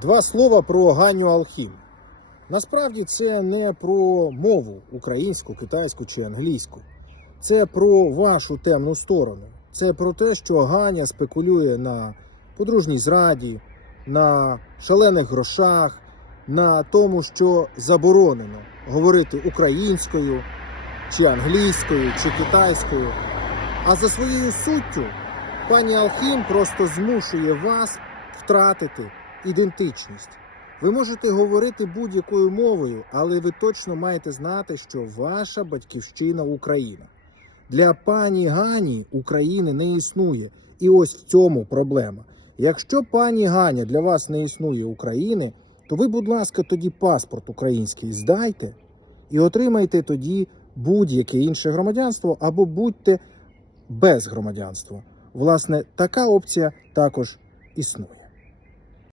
Два слова про Ганю Алхім. Насправді це не про мову українську, китайську чи англійську. Це про вашу темну сторону. Це про те, що Ганя спекулює на подружній зраді, на шалених грошах, на тому, що заборонено говорити українською, чи англійською, чи китайською. А за своєю суттю пані Алхім просто змушує вас втратити ідентичність. Ви можете говорити будь-якою мовою, але ви точно маєте знати, що ваша батьківщина Україна. Для пані Гані України не існує. І ось в цьому проблема. Якщо пані Ганя для вас не існує України, то ви, будь ласка, тоді паспорт український здайте і отримайте тоді будь-яке інше громадянство або будьте без громадянства. Власне, така опція також існує.